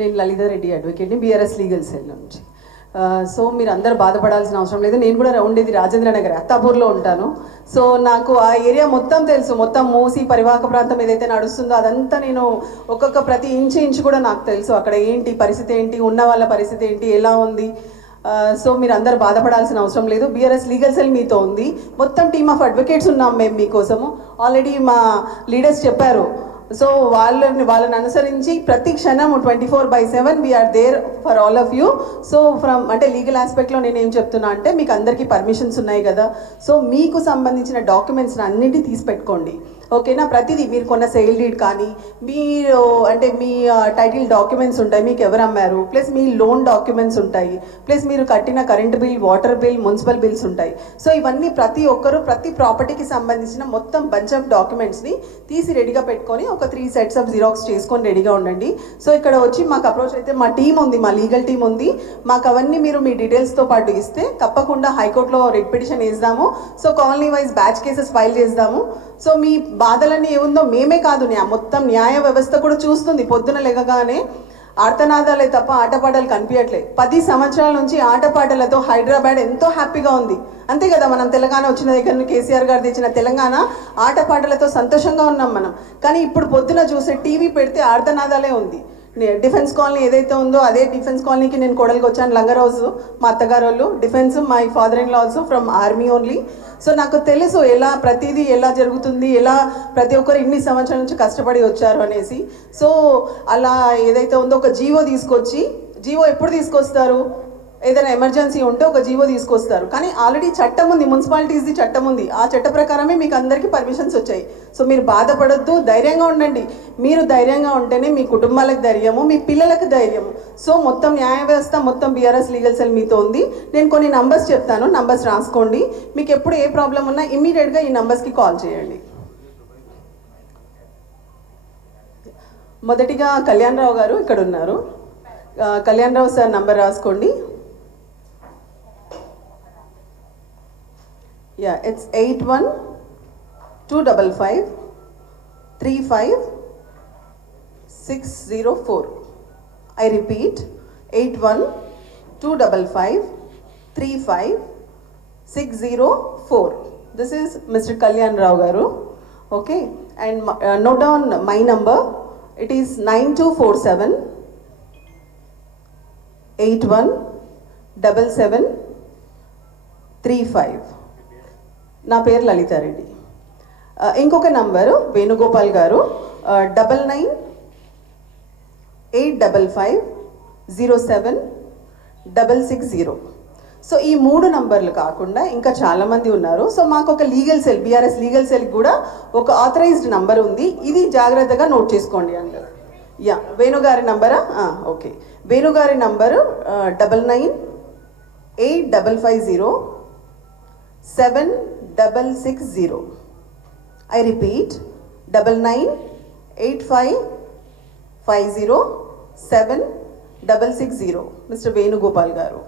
నేను లలితా రెడ్డి అడ్వకేట్ని, BRS legal cell నుంచి. సో మీరు అందరు బాధపడాల్సిన అవసరం లేదు. నేను కూడా ఉండేది రాజేంద్ర నగర్, అత్తాపూర్లో ఉంటాను. సో నాకు ఆ ఏరియా మొత్తం తెలుసు. మొత్తం మూసి పరివాహక ప్రాంతం ఏదైతే నడుస్తుందో అదంతా నేను ఒక్కొక్క ప్రతి ఇంచు కూడా నాకు తెలుసు. అక్కడ ఏంటి పరిస్థితి, ఏంటి ఉన్న వాళ్ళ పరిస్థితి ఏంటి, ఎలా ఉంది. సో మీరు అందరు బాధపడాల్సిన అవసరం లేదు. బీఆర్ఎస్ లీగల్ సెల్ మీతో ఉంది. మొత్తం టీమ్ ఆఫ్ అడ్వకేట్స్ ఉన్నాం మేము మీకోసము. ఆల్రెడీ మా లీడర్స్ చెప్పారు. సో వాళ్ళని అనుసరించి ప్రతి క్షణం 24/7 we're there for all of you. So అంటే లీగల్ ఆస్పెక్ట్లో నేను ఏం చెప్తున్నా అంటే, మీకు అందరికీ పర్మిషన్స్ ఉన్నాయి కదా. సో మీకు సంబంధించిన డాక్యుమెంట్స్ని అన్నింటినీ తీసి పెట్టుకోండి, ఓకేనా. ప్రతిదీ మీరు కొన్న సేల్ డీడ్ కానీ, మీరు అంటే మీ టైటిల్ డాక్యుమెంట్స్ ఉంటాయి, మీకు ఎవరు అమ్మారు, ప్లస్ మీ లోన్ డాక్యుమెంట్స్ ఉంటాయి, ప్లస్ మీరు కట్టిన current bill, water bill, municipal bills ఉంటాయి. సో ఇవన్నీ ప్రతి ఒక్కరు ప్రతి ప్రాపర్టీకి సంబంధించిన మొత్తం బంచ్ ఆఫ్ డాక్యుమెంట్స్ని తీసి రెడీగా పెట్టుకొని ఒక 3 sets ఆఫ్ జిరాక్స్ చేసుకొని రెడీగా ఉండండి. సో ఇక్కడ వచ్చి మాకు అప్రోచ్ అయితే మా టీం ఉంది, మా లీగల్ టీం ఉంది. మాకు అవన్నీ మీరు మీ డీటెయిల్స్తో పాటు ఇస్తే తప్పకుండా హైకోర్టులో రిట్ పిటిషన్ వేద్దాము. So colony wise batch cases file చేద్దాము. సో మీ బాధలన్నీ ఏముందో మేమే కాదు, మొత్తం న్యాయ వ్యవస్థ కూడా చూస్తుంది. పొద్దున లెగగానే ఆర్తనాదాలే తప్ప ఆటపాటలు కనిపించట్లేదు. 10 సంవత్సరాల నుంచి ఆటపాటలతో హైదరాబాద్ ఎంతో హ్యాపీగా ఉంది, అంతే కదా. మనం తెలంగాణ వచ్చిన దగ్గర నుంచి కేసీఆర్ గారు తెచ్చిన తెలంగాణ ఆటపాటలతో సంతోషంగా ఉన్నాం మనం. కానీ ఇప్పుడు పొద్దున చూసే టీవీ పెడితే ఆర్తనాదాలే ఉంది. డిఫెన్స్ కాలనీ ఏదైతే ఉందో అదే డిఫెన్స్ కాలనీకి నేను కోడలికి వచ్చాను. లంగర్ హౌస్ మా అత్తగారు వాళ్ళు, defence my father in law also from army only. So నాకు తెలుసు ఎలా ప్రతిదీ ఎలా జరుగుతుంది, ఎలా ప్రతి ఒక్కరు ఇన్ని సంవత్సరాల నుంచి కష్టపడి వచ్చారు అనేసి. సో అలా ఏదైతే ఉందో ఒక జీవో తీసుకొచ్చి, జీవో ఎప్పుడు తీసుకొస్తారు, ఏదైనా ఎమర్జెన్సీ ఉంటే ఒక జీవో తీసుకొస్తారు. కానీ ఆల్రెడీ చట్టం ఉంది, మున్సిపాలిటీస్ది చట్టం ఉంది. ఆ చట్ట ప్రకారమే మీకు అందరికీ పర్మిషన్స్ వచ్చాయి. సో మీరు బాధపడొద్దు, ధైర్యంగా ఉండండి. మీరు ధైర్యంగా ఉంటేనే మీ కుటుంబాలకు ధైర్యము, మీ పిల్లలకు ధైర్యము. సో మొత్తం న్యాయ వ్యవస్థ, మొత్తం బీఆర్ఎస్ లీగల్ సెల్ మీతో ఉంది. నేను కొన్ని నంబర్స్ చెప్తాను, నంబర్స్ రాసుకోండి. మీకు ఎప్పుడు ఏ ప్రాబ్లం ఉన్నా ఇమ్మీడియట్గా ఈ నంబర్స్కి కాల్ చేయండి. మొదటిగా కళ్యాణ్ రావు గారు ఇక్కడ ఉన్నారు. కళ్యాణ్ రావు సార్ నంబర్ రాసుకోండి. Yeah, it's 81-255-35604. I repeat, 81-255-35604. This is Mr. Kalyan Rao Garu. Okay, and note down my number. It is 9247-817735. నా పేరు లలితా రెడ్డి. ఇంకొక నంబరు వేణుగోపాల్ గారు 99-855-07-660. సో ఈ 3 నంబర్లు కాకుండా ఇంకా చాలామంది ఉన్నారు. సో మాకు ఒక legal cell, BRS legal cell కూడా ఒక ఆథరైజ్డ్ నంబర్ ఉంది. ఇది జాగ్రత్తగా నోట్ చేసుకోండి అందరు. యా, వేణుగారి నంబరా? ఓకే, వేణుగారి నంబరు 99-855-07-660. I repeat, 99-855-07-660. Mr. Venugopal Garu.